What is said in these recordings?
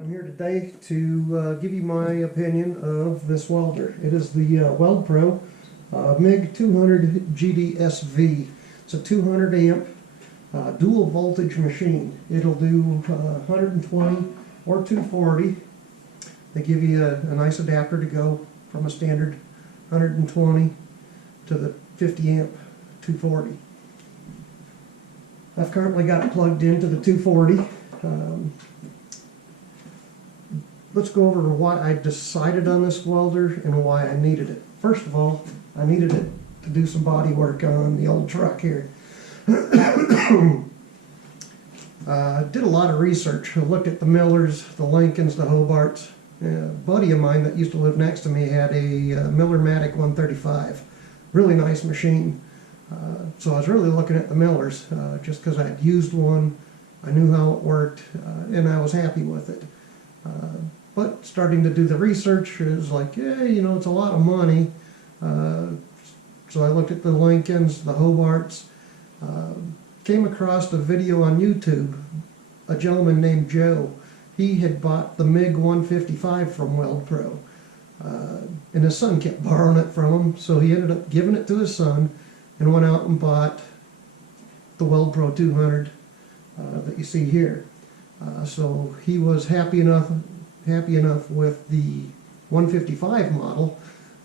I'm here today to give you my opinion of this welder. It is the Weldpro MIG 200 GDSV. It's a 200 amp dual voltage machine. It'll do 120 or 240. They give you a nice adapter to go from a standard 120 to the 50 amp 240. I've currently got it plugged into the 240. Let's go over why I decided on this welder and why I needed it. First of all, I needed it to do some body work on the old truck here. Did a lot of research. I looked at the Millers, the Lincolns, the Hobarts. A buddy of mine that used to live next to me had a Miller-Matic 135. Really nice machine. So I was really looking at the Millers just because I had used one. I knew how it worked and I was happy with it. But starting to do the research is like, yeah, you know, it's a lot of money. So I looked at the Lincolns, the Hobarts, came across a video on YouTube. A gentleman named Joe, he had bought the MiG 155 from Weldpro. And his son kept borrowing it from him, so he ended up giving it to his son and went out and bought the Weldpro 200 that you see here. So he was happy enough with the 155 model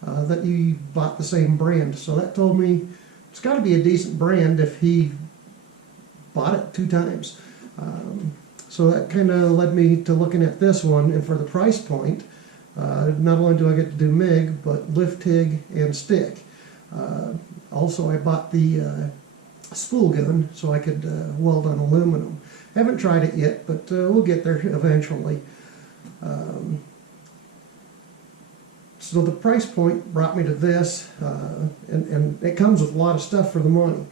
that he bought the same brand. So that told me it's got to be a decent brand if he bought it 2 times. So that kind of led me to looking at this one, and for the price point, not only do I get to do MIG, but lift, TIG, and stick. Also, I bought the spool gun so I could weld on aluminum. Haven't tried it yet, but we'll get there eventually. So the price point brought me to this, and it comes with a lot of stuff for the money.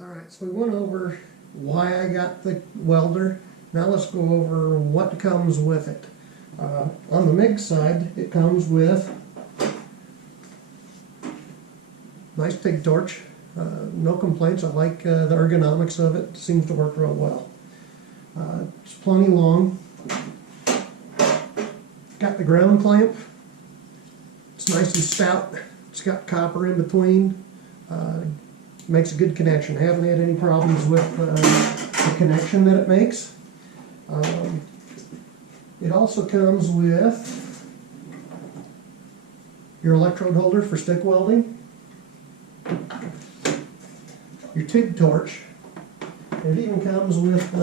Alright, so we went over why I got the welder. Now let's go over what comes with it. On the MIG side, it comes with nice TIG torch. No complaints. I like the ergonomics of it. Seems to work real well. It's plenty long. Got the ground clamp. It's nice and stout. It's got copper in between. Makes a good connection. I haven't had any problems with the connection that it makes. It also comes with your electrode holder for stick welding, your TIG torch. It even comes with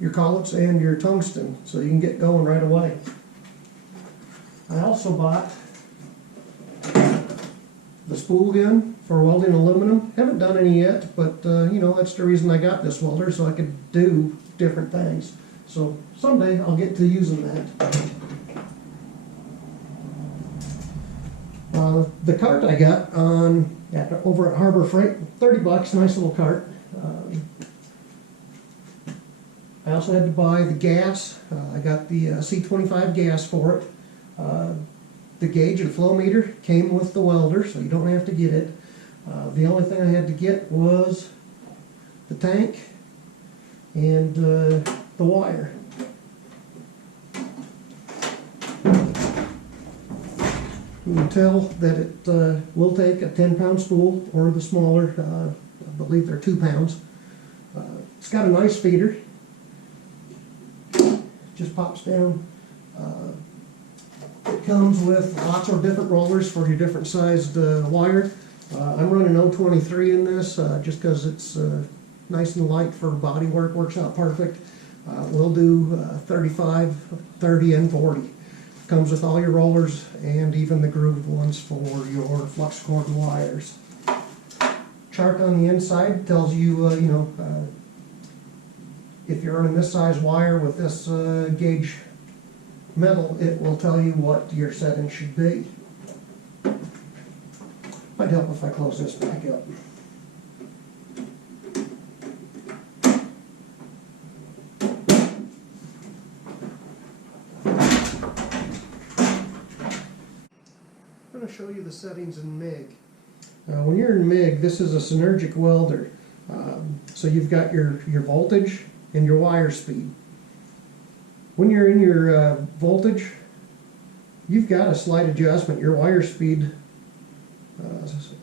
your collets and your tungsten, so you can get going right away. I also bought the spool gun for welding aluminum. Haven't done any yet, but you know, that's the reason I got this welder, so I could do different things. So someday I'll get to using that. The cart I got over at Harbor Freight, 30 bucks, nice little cart. I also had to buy the gas. I got the C25 gas for it. The gauge and flow meter came with the welder, so you don't have to get it. The only thing I had to get was the tank and the wire. You can tell that it will take a 10-pound spool or the smaller, I believe they're 2 pounds. It's got a nice feeder. Just pops down. It comes with lots of different rollers for your different sized wire. I'm running 023 in this just because it's nice and light for body work, works out perfect. We'll do 35, 30, and 40. Comes with all your rollers and even the grooved ones for your flux cord wires. Chart on the inside tells you, you know, if you're running this size wire with this gauge metal, it will tell you what your settings should be. Might help if I close this back up. I'm going to show you the settings in MIG. When you're in MIG, this is a synergic welder. So you've got your voltage, and your wire speed. When you're in your voltage, you've got a slight adjustment. Your wire speed,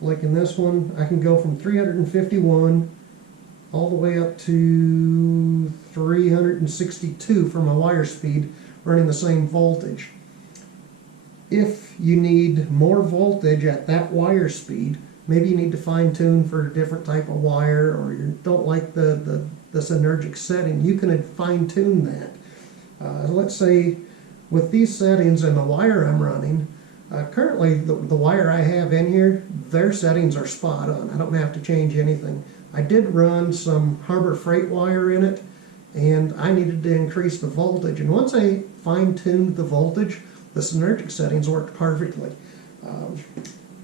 like in this one, I can go from 351 all the way up to 362 for my wire speed running the same voltage. If you need more voltage at that wire speed, maybe you need to fine tune for a different type of wire, or you don't like the synergic setting, you can fine tune that. Let's say with these settings and the wire I'm running, currently the wire I have in here, their settings are spot on. I don't have to change anything. I did run some Harbor Freight wire in it, and I needed to increase the voltage. And once I fine-tuned the voltage, the synergic settings worked perfectly.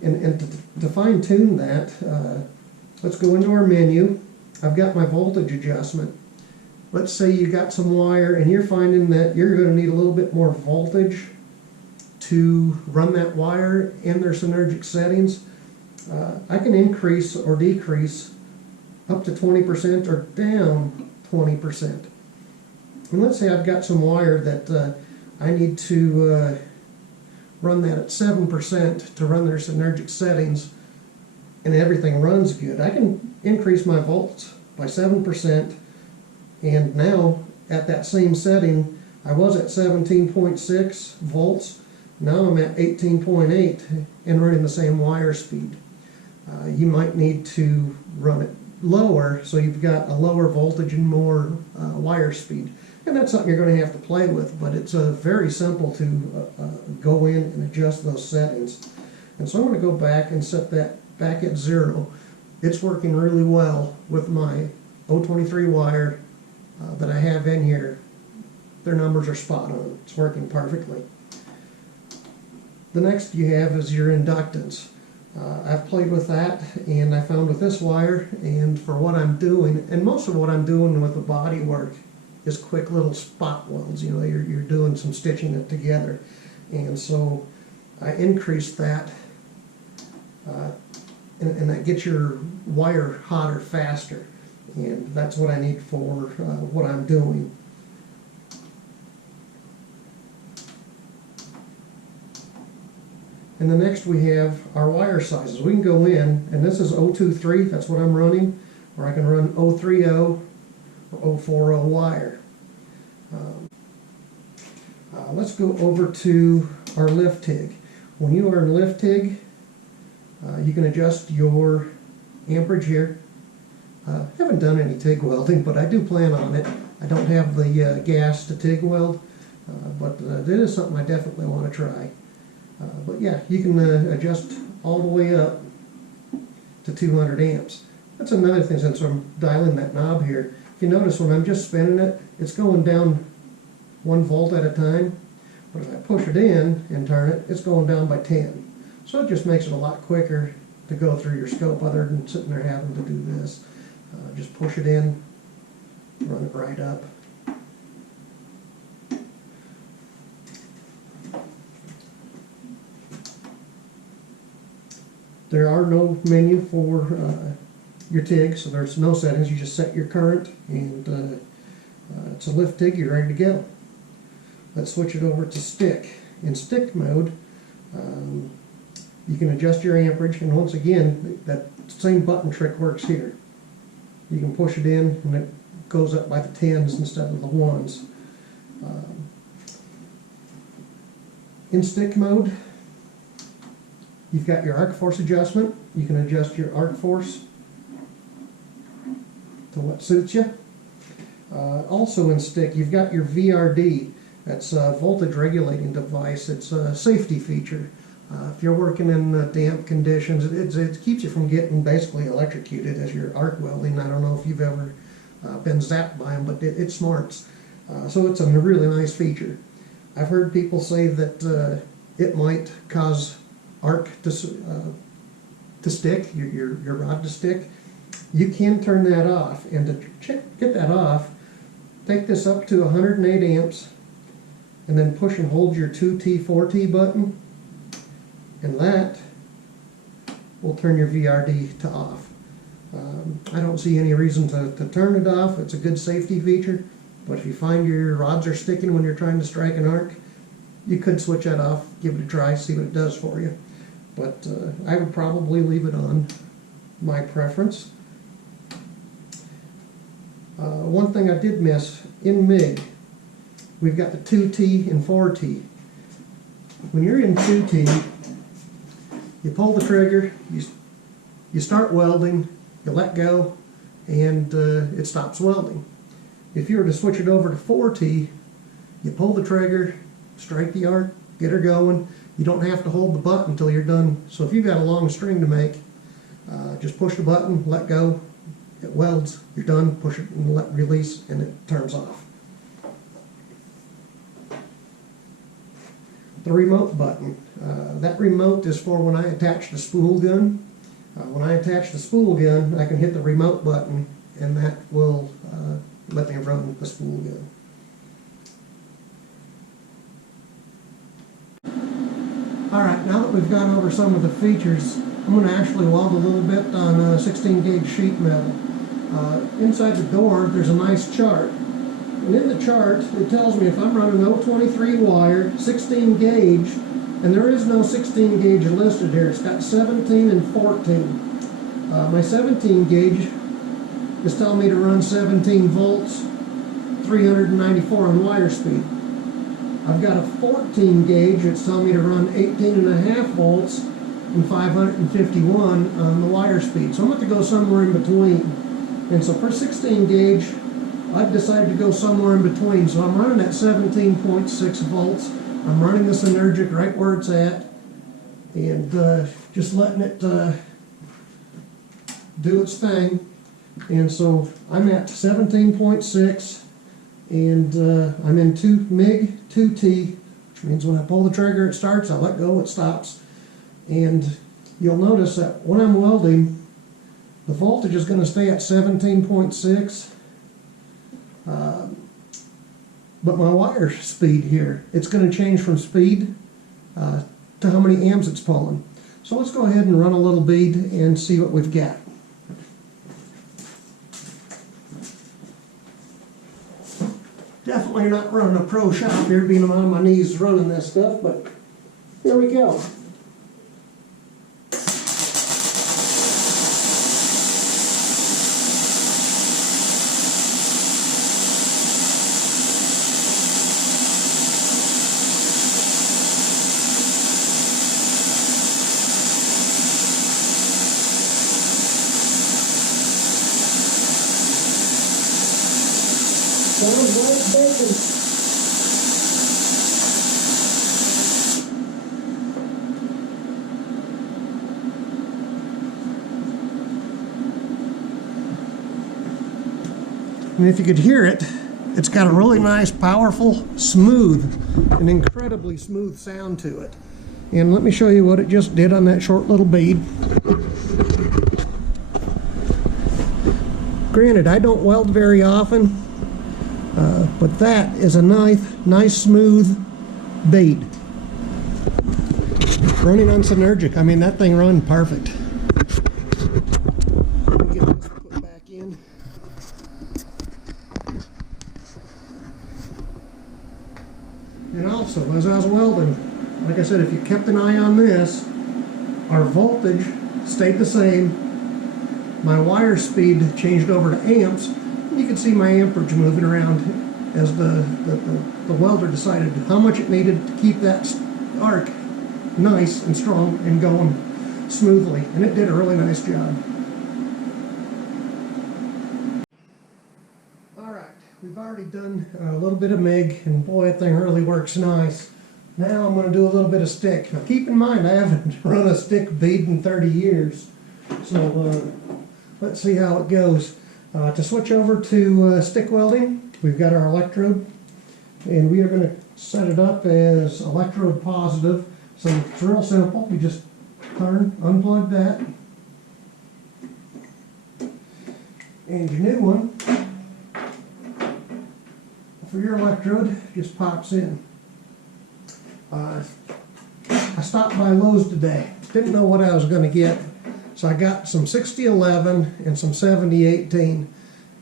And to fine-tune that, let's go into our menu. I've got my voltage adjustment. Let's say you got some wire and you're finding that you're going to need a little bit more voltage to run that wire in their synergic settings. I can increase or decrease up to 20% or down 20%. And let's say I've got some wire that I need to run that at 7% to run their synergic settings, and everything runs good. I can increase my volts by 7%, and now at that same setting, I was at 17.6 volts. Now I'm at 18.8 and running the same wire speed. You might need to run it lower so you've got a lower voltage and more wire speed. And that's something you're going to have to play with, but it's very simple to go in and adjust those settings. And so I'm going to go back and set that back at 0. It's working really well with my 023 wire that I have in here. Their numbers are spot on. It's working perfectly. The next you have is your inductance. I've played with that, and I found with this wire, and for what I'm doing, and most of what I'm doing with the body work is quick little spot welds. You know, you're doing some stitching it together. And so I increased that, and that gets your wire hotter faster. And that's what I need for what I'm doing. And the next we have our wire sizes. We can go in, and this is 023, that's what I'm running, or I can run 030 or 040 wire. Let's go over to our lift TIG. When you are in lift TIG, you can adjust your amperage here. I haven't done any TIG welding, but I do plan on it. I don't have the gas to TIG weld, but it is something I definitely want to try. But yeah, you can adjust all the way up to 200 amps. That's another thing, since I'm dialing that knob here. If you notice, when I'm just spinning it, it's going down 1 volt at a time. But if I push it in and turn it, it's going down by 10. So it just makes it a lot quicker to go through your scope, other than sitting there having to do this. Just push it in, run it right up. There are no menu for your TIG, so there's no settings. You just set your current, and it's a lift TIG, you're ready to go. Let's switch it over to stick. In stick mode, you can adjust your amperage, and once again, that same button trick works here. You can push it in, and it goes up by the 10s instead of the 1s. In stick mode, you've got your arc force adjustment. You can adjust your arc force to what suits you. Also in stick, you've got your VRD. That's a voltage regulating device. It's a safety feature. If you're working in damp conditions, it keeps you from getting basically electrocuted as you're arc welding. I don't know if you've ever been zapped by them, but it smarts. So it's a really nice feature. I've heard people say that it might cause arc to stick, your rod to stick. You can turn that off, and to get that off, take this up to 108 amps, and then push and hold your 2T, 4T button, and that will turn your VRD to off. I don't see any reason to turn it off. It's a good safety feature, but if you find your rods are sticking when you're trying to strike an arc, you could switch that off, give it a try, see what it does for you. But I would probably leave it on, my preference. One thing I did miss, in MIG, we've got the 2T and 4T. When you're in 2T, you pull the trigger, you start welding, you let go, and it stops welding. If you were to switch it over to 4T, you pull the trigger, strike the arc, get her going. You don't have to hold the button until you're done. So if you've got a long string to make, just push the button, let go, it welds, you're done, push it and let release, and it turns off. The remote button. That remote is for when I attach the spool gun. When I attach the spool gun, I can hit the remote button, and that will let me run the spool gun. Alright, now that we've gone over some of the features, I'm going to actually weld a little bit on 16 gauge sheet metal. Inside the door, there's a nice chart. And in the chart, it tells me if I'm running 023 wire, 16 gauge, and there is no 16 gauge listed here. It's got 17 and 14. My 17 gauge is telling me to run 17 volts, 394 on wire speed. I've got a 14 gauge that's telling me to run 18.5 volts and 551 on the wire speed. So I'm going to go somewhere in between. And so for 16 gauge, I've decided to go somewhere in between. So I'm running at 17.6 volts. I'm running this Energic right where it's at, and just letting it do its thing. And so I'm at 17.6, and I'm in MIG 2T, which means when I pull the trigger it starts, I let go, it stops. And you'll notice that when I'm welding, the voltage is going to stay at 17.6, but my wire speed here, it's going to change from speed to how many amps it's pulling. So let's go ahead and run a little bead and see what we've got. Definitely not running a pro shop here, being I'm on my knees running this stuff, but here we go. Sounds like bacon. And if you could hear it, it's got a really nice, powerful, smooth, an incredibly smooth sound to it. And let me show you what it just did on that short little bead. Granted, I don't weld very often, but that is a nice smooth bead. Running on Synergic, I mean, that thing run perfect. Let me get this put back in. And also, as I was welding, like I said, if you kept an eye on this, our voltage stayed the same. My wire speed changed over to amps. You can see my amperage moving around as the welder decided how much it needed to keep that arc nice and strong and going smoothly. And it did a really nice job. Alright, we've already done a little bit of MIG, and boy, that thing really works nice. Now I'm going to do a little bit of stick. Now keep in mind, I haven't run a stick bead in 30 years. So let's see how it goes. To switch over to stick welding, we've got our electrode, and we are going to set it up as electrode positive. So it's real simple. You just unplug that, and your new one for your electrode just pops in. I stopped by Lowe's today. Didn't know what I was going to get. So I got some 6011 and some 7018.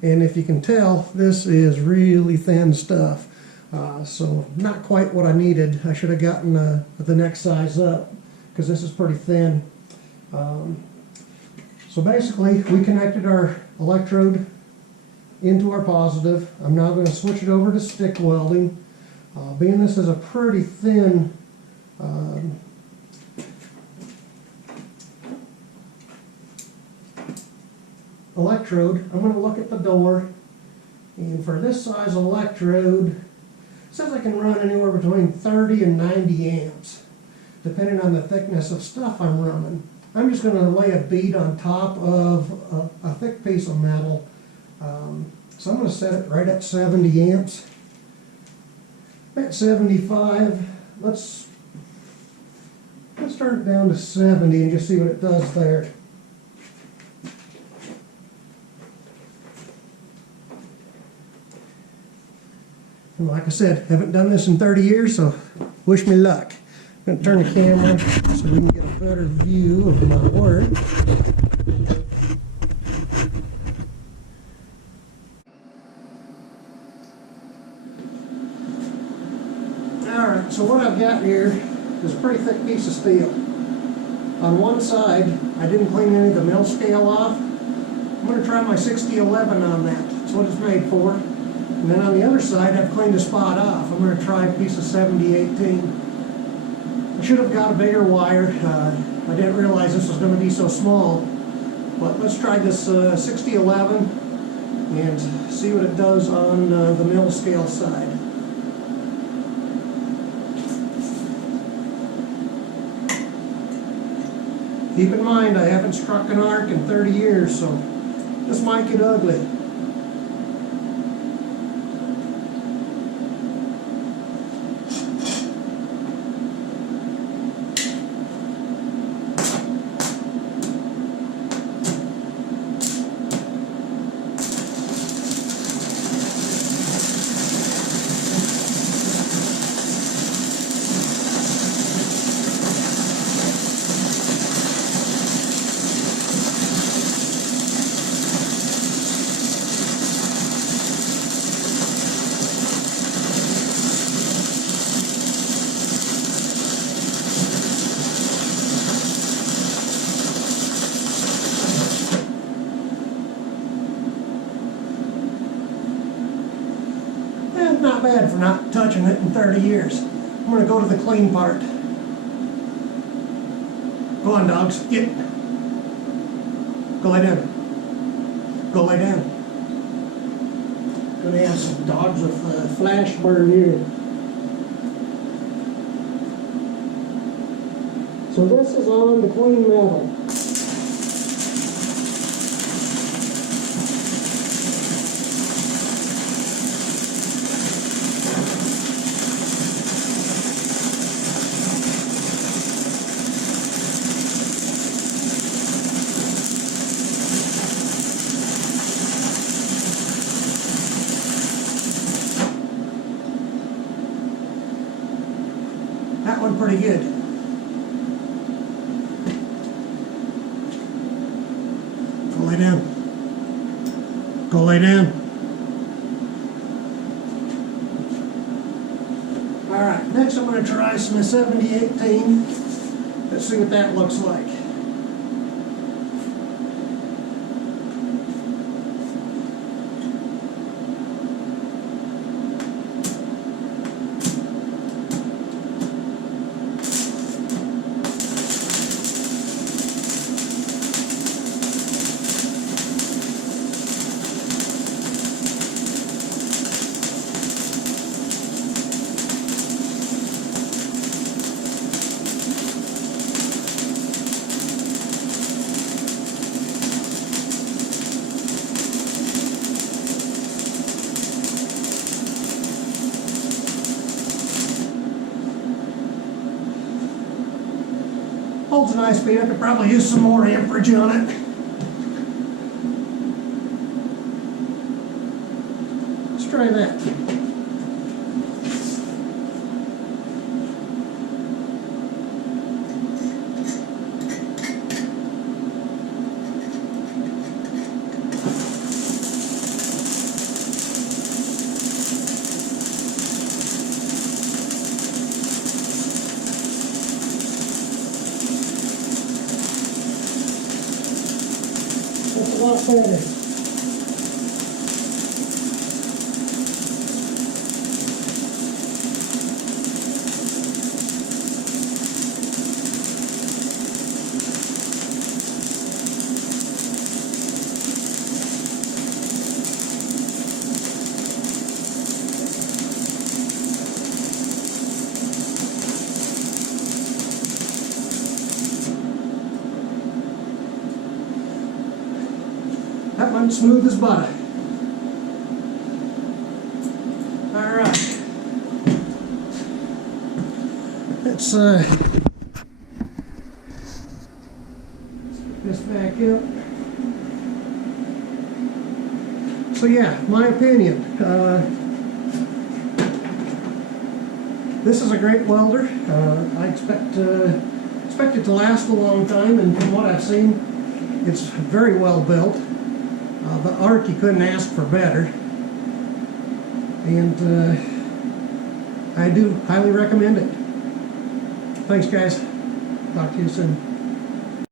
And if you can tell, this is really thin stuff. So not quite what I needed. I should have gotten the next size up because this is pretty thin. So basically, we connected our electrode into our positive. I'm now going to switch it over to stick welding. Being this is a pretty thin electrode, I'm going to look at the door, and for this size electrode, it says I can run anywhere between 30 and 90 amps, depending on the thickness of stuff I'm running. I'm just going to lay a bead on top of a thick piece of metal, so I'm going to set it right at 70 amps. At 75, let's turn it down to 70 and just see what it does there. And like I said, haven't done this in 30 years, so wish me luck. I'm going to turn the camera so we can get a better view of my work. Alright, so what I've got here is a pretty thick piece of steel. On one side, I didn't clean any of the mill scale off. I'm going to try my 6011 on that. That's what it's made for. And then on the other side, I've cleaned a spot off. I'm going to try a piece of 7018. I should have got a bigger wire. I didn't realize this was going to be so small. But let's try this 6011 and see what it does on the mill scale side. Keep in mind, I haven't struck an arc in 30 years, so this might get ugly. Not bad for not touching it in 30 years. I'm going to go to the clean part. Go on, dogs. Get. Go lay down. Go lay down. Going to have some dogs with flash burn here. So this is on the clean metal. That one pretty good. Go lay down. Go lay down. Alright, next I'm going to try some 7018. Let's see what that looks like. Holds a nice speed. I could probably use some more amperage on it. Let's try that. lot better. That one's smooth as butter. All right. Let's put this back up. So yeah, my opinion. This is a great welder. I expect it to last a long time, and from what I've seen, it's very well built. The arc, you couldn't ask for better, and I do highly recommend it. Thanks, guys. Talk to you soon.